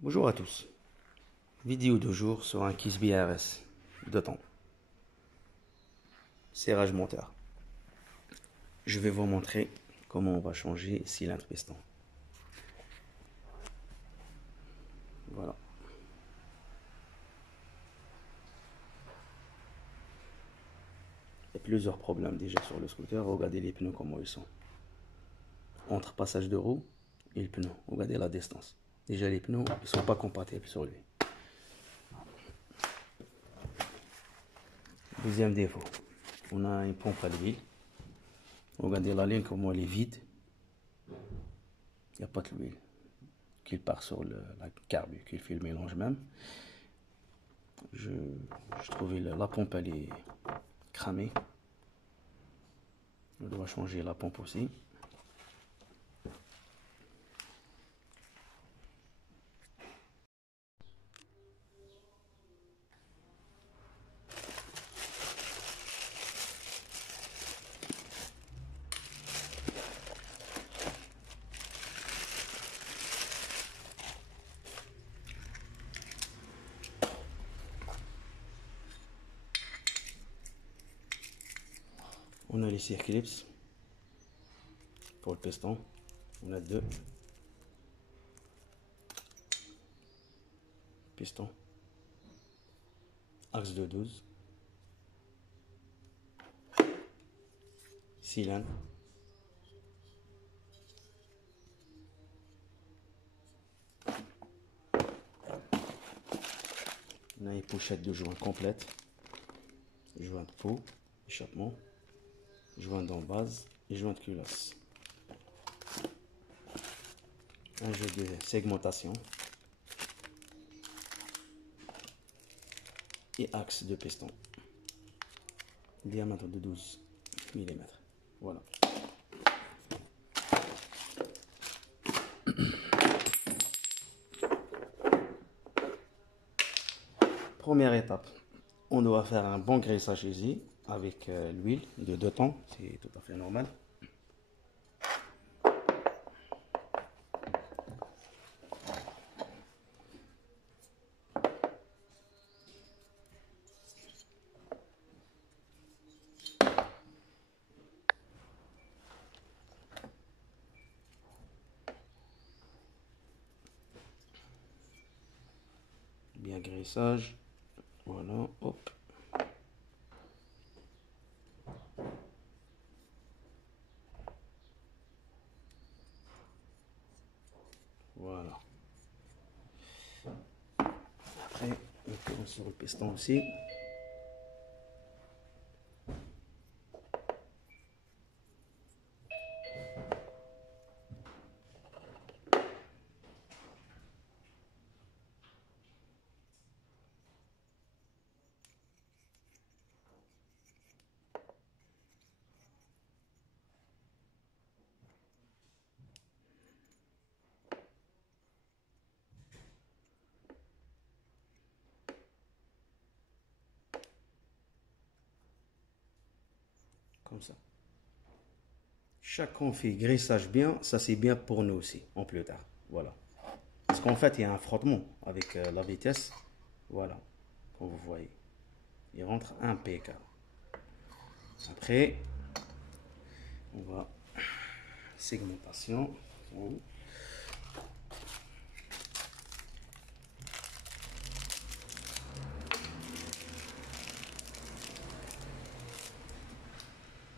Bonjour à tous. Vidéo de jour sur un Kisby RS de temps. Serrage moteur. Je vais vous montrer comment on va changer cylindre piston. Voilà. Il y a plusieurs problèmes déjà sur le scooter. Regardez les pneus comment ils sont. Entre passage de roue et le pneu. Regardez la distance. Déjà les pneus ne sont pas compatibles sur lui. Deuxième défaut. On a une pompe à l'huile. Regardez la ligne comment elle est vide. Il n'y a pas de l'huile qui part sur la carbu, qui fait le mélange même. Je trouvais la pompe elle est cramée. On doit changer la pompe aussi. On a les circlips pour le piston. On a deux pistons. Axe de 12. Cylindre. On a une pochette de joints complète. Joint de peau, échappement, joint d'en base et joint de culasse. Un jeu de segmentation. Et axe de piston. Diamètre de 12 mm. Voilà. Première étape, on doit faire un bon graissage ici avec l'huile de 2 temps, c'est tout à fait normal. Bien graissage, voilà, hop. Voilà. Après, on tourne sur le piston aussi. Comme ça. Chaque on fait graissage bien, ça c'est bien pour nous aussi, en plus tard. Voilà. Parce qu'en fait, il y a un frottement avec la vitesse. Voilà, comme vous voyez. Il rentre impeccable. Après, on va segmentation.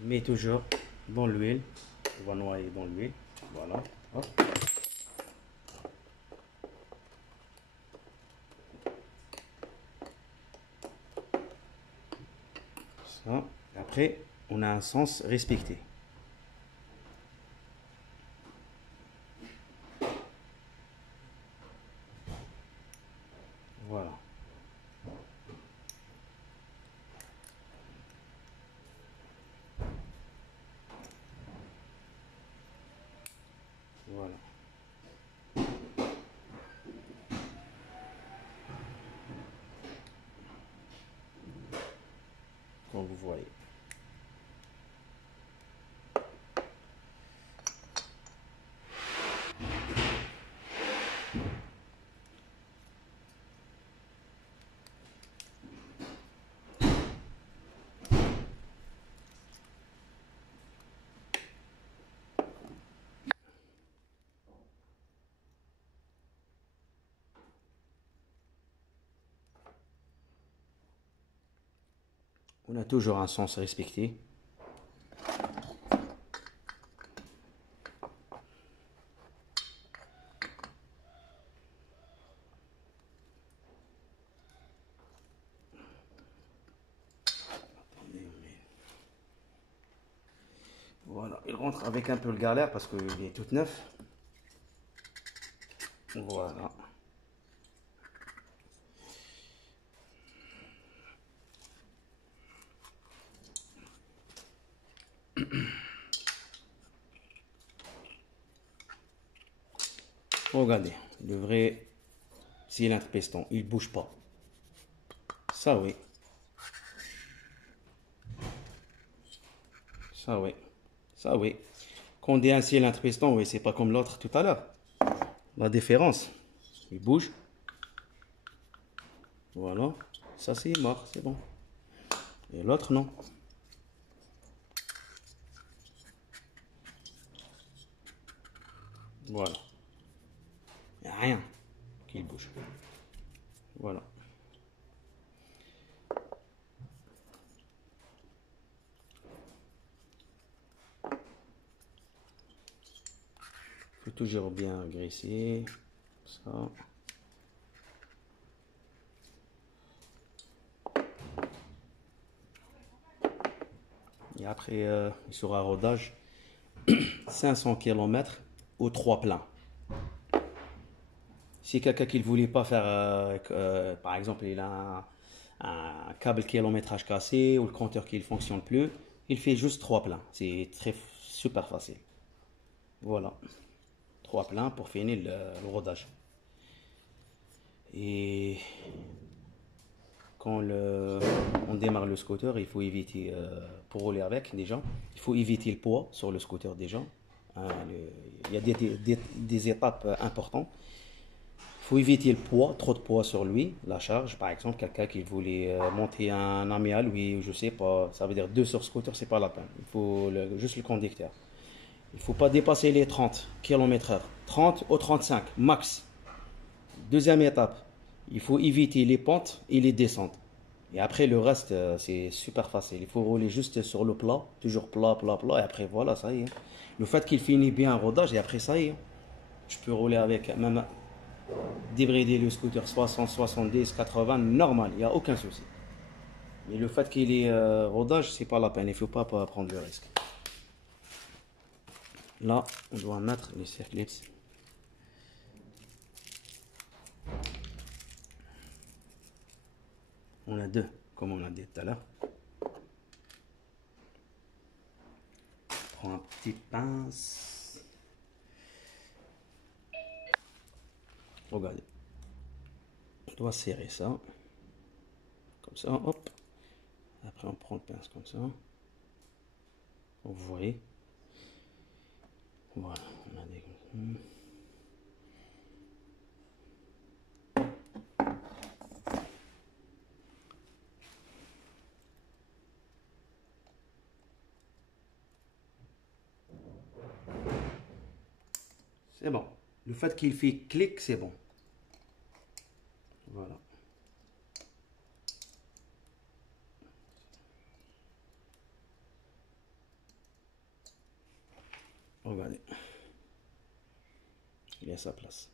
Mais toujours dans l'huile. On va noyer dans l'huile. Voilà. Hop. Ça. Après, on a un sens respecté. Voilà. Voilà. Comme vous voyez. On a toujours un sens respecté. Voilà, il rentre avec un peu le galère parce qu'il est tout neuf. Voilà. Regardez, le vrai cylindre piston, il bouge pas. Ça oui. Ça oui. Ça oui. Quand on dit un cylindre piston, oui, c'est pas comme l'autre tout à l'heure. La différence, il bouge. Voilà. Ça c'est mort, c'est bon. Et l'autre non. Voilà. Il n'y a rien qui bouge. Voilà. Il faut toujours bien graisser. Ça. Et après, il sera rodage 500 km aux 3 pleins. Si quelqu'un qui ne voulait pas faire, par exemple, il a un câble kilométrage cassé ou le compteur qui ne fonctionne plus, il fait juste 3 pleins. C'est super facile. Voilà. 3 pleins pour finir le rodage. Et quand on démarre le scooter, il faut éviter, pour rouler avec déjà, il faut éviter le poids sur le scooter déjà. Hein, il y a des étapes importantes. Il faut éviter le poids, trop de poids sur lui, la charge. Par exemple, quelqu'un qui voulait monter un amial, oui, je sais pas, ça veut dire 2 sur scooter, c'est pas la peine. Il faut juste le conducteur. Il ne faut pas dépasser les 30 km/h. 30 ou 35 max. Deuxième étape, il faut éviter les pentes et les descentes. Et après, le reste, c'est super facile. Il faut rouler juste sur le plat, toujours plat, plat, plat. Et après, voilà, ça y est. Le fait qu'il finit bien un rodage, et après, ça y est. Je peux rouler avec, même débrider le scooter 60, 70, 80, normal, il n'y a aucun souci. Mais le fait qu'il est rodage, c'est pas la peine. Il ne faut pas prendre le risque. Là, on doit mettre les circlips. On a deux, comme on a dit tout à l'heure. Prends un petit pince. Regardez. On doit serrer ça. Comme ça, hop. Après, on prend le pince comme ça. Vous voyez. Voilà. On a des... C'est bon. Le fait qu'il fait clic, c'est bon. Voilà. Regardez. Il est à sa place.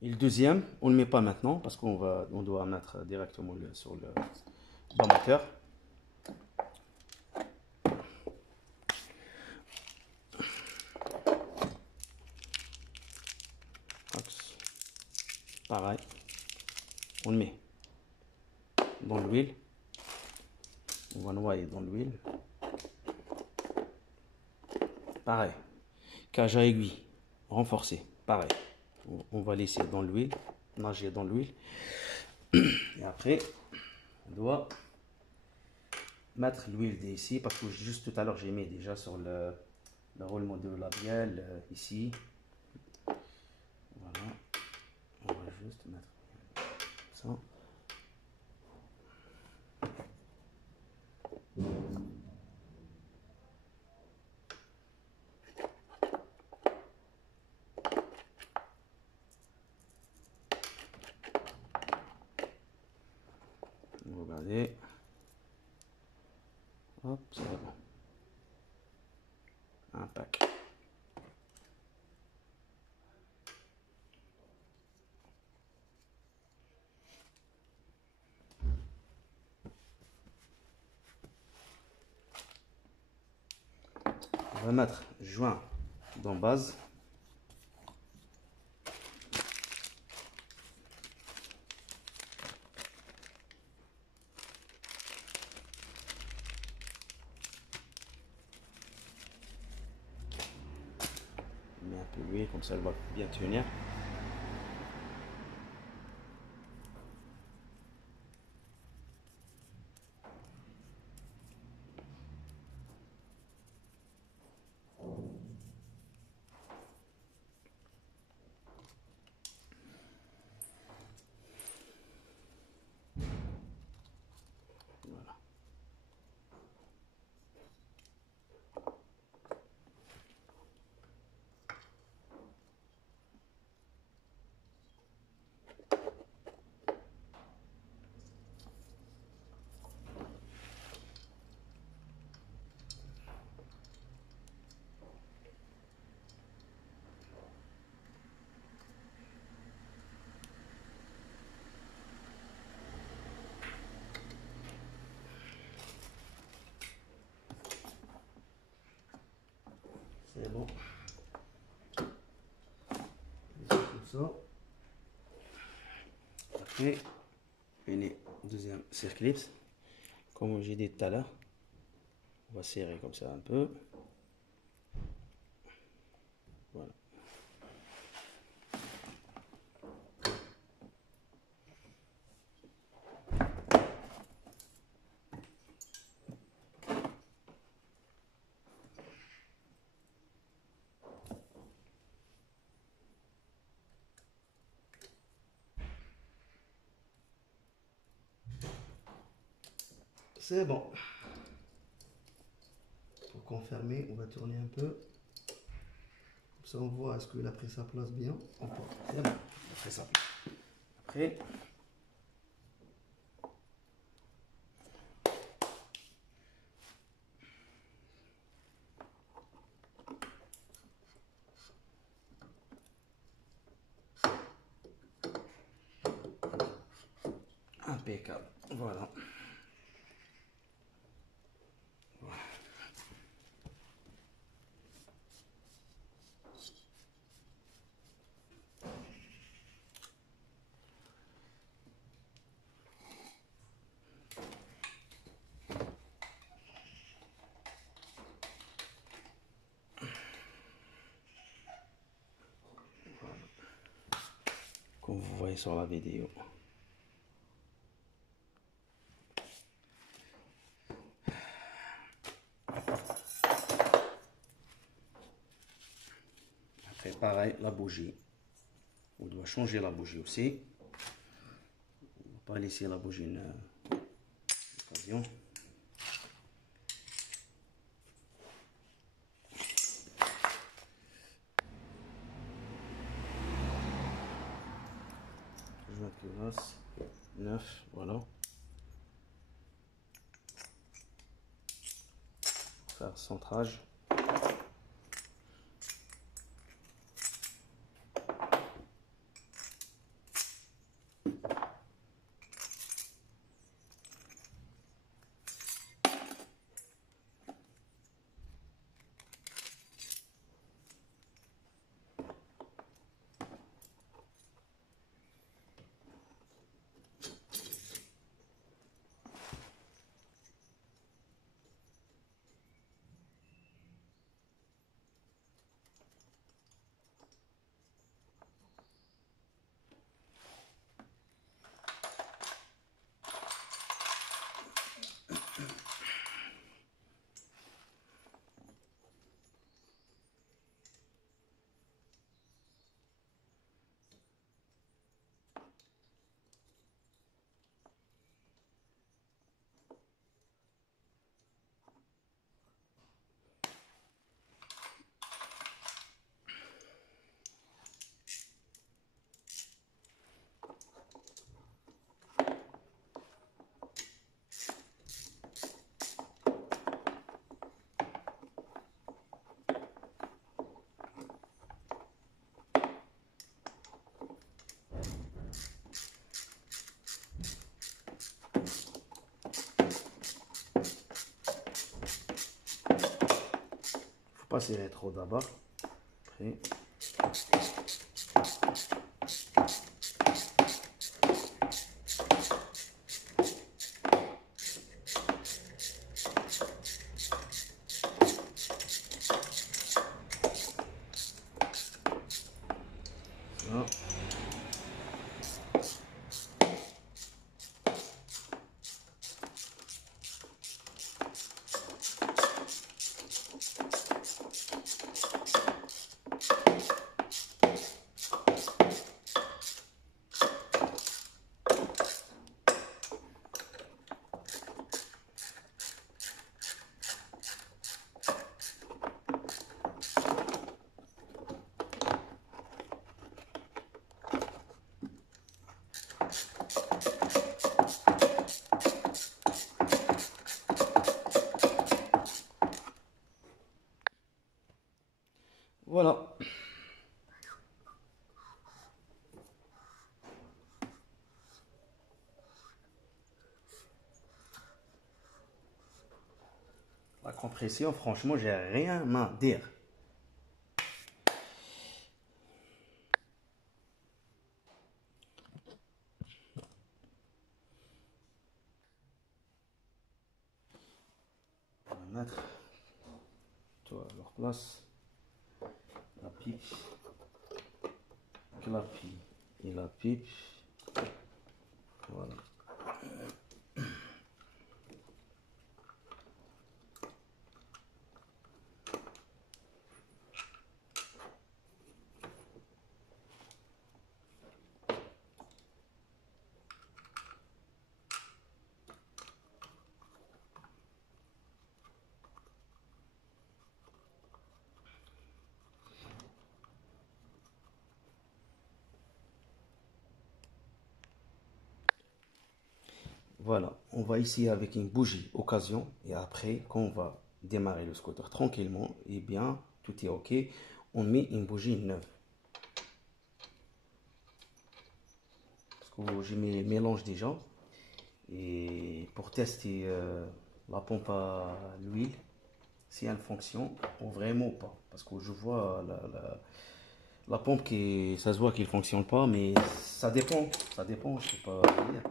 Et le deuxième, on ne le met pas maintenant parce on doit mettre directement sur le bas moteur. Pareil, on le met dans l'huile. On va noyer dans l'huile. Pareil, cage à aiguille renforcée. Pareil, on va laisser dans l'huile, nager dans l'huile. Et après, on doit mettre l'huile d'ici parce que juste tout à l'heure j'ai mis déjà sur le roulement de la bielle ici. Voilà, on va juste mettre ça. poser. Hop, c'est bon. Un pack. On va mettre joint dans base. On met un peu d'huile, comme ça elle va bien tenir. C'est bon. Comme ça. Après, une deuxième circlipse. Comme j'ai dit tout à l'heure, on va serrer comme ça un peu. Voilà. C'est bon. Pour confirmer, on va tourner un peu. Comme ça, on voit est-ce qu'il a pris sa place bien. C'est bon, il a pris sa place. Après, impeccable. Voilà. Comme vous voyez sur la vidéo. Après, pareil, la bougie. On doit changer la bougie aussi. On ne va pas laisser la bougie une occasion. Joint culasse, 9, voilà. Faire centrage. pas serrer trop d'abord. Après. Voilà. Voilà. La compression, franchement, j'ai rien à dire. On va mettre tout à leur place. La pipe. La pipe et la pipe. Voilà. Voilà, on va essayer avec une bougie occasion et après, quand on va démarrer le scooter tranquillement, et bien, tout est ok, on met une bougie neuve. Parce que j'ai mes mélanges déjà. Et pour tester la pompe à l'huile, si elle fonctionne ou vraiment pas. Parce que je vois la pompe qui, ça se voit qu'il ne fonctionne pas, mais ça dépend, je sais pas dire.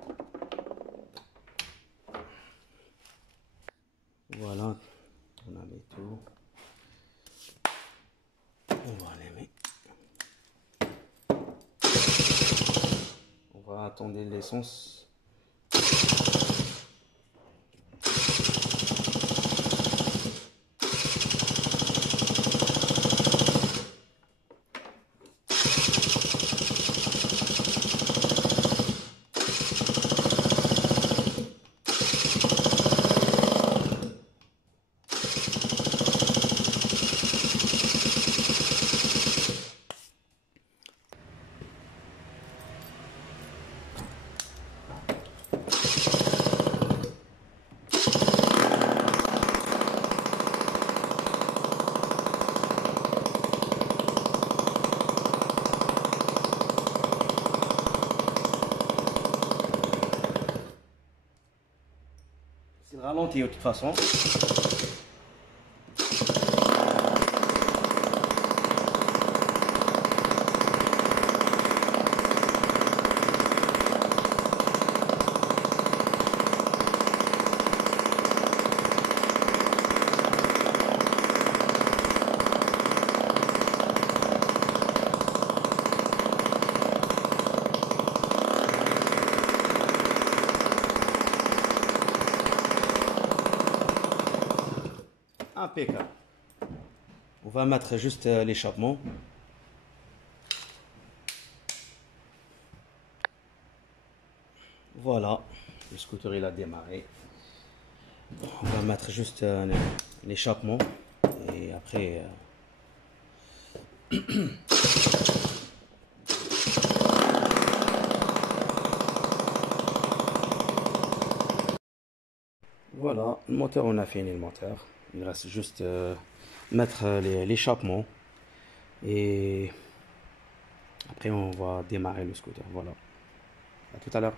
Voilà, on a mis tout. On va les mettre. On va attendre l'essence. C'est ralenti de toute façon. Impeccable. On va mettre juste l'échappement. Voilà, le scooter il a démarré. On va mettre juste l'échappement et après voilà, le moteur, on a fini le moteur. Il reste juste mettre l'échappement et après on va démarrer le scooter. Voilà, à tout à l'heure.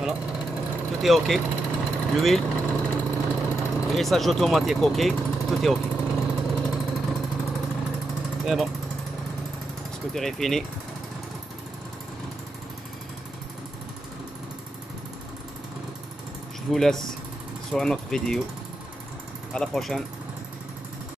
Voilà, tout est ok. L'huile, graissage automatique ok, tout est ok. C'est bon, le scooter est fini. Je vous laisse sur une autre vidéo. À la prochaine.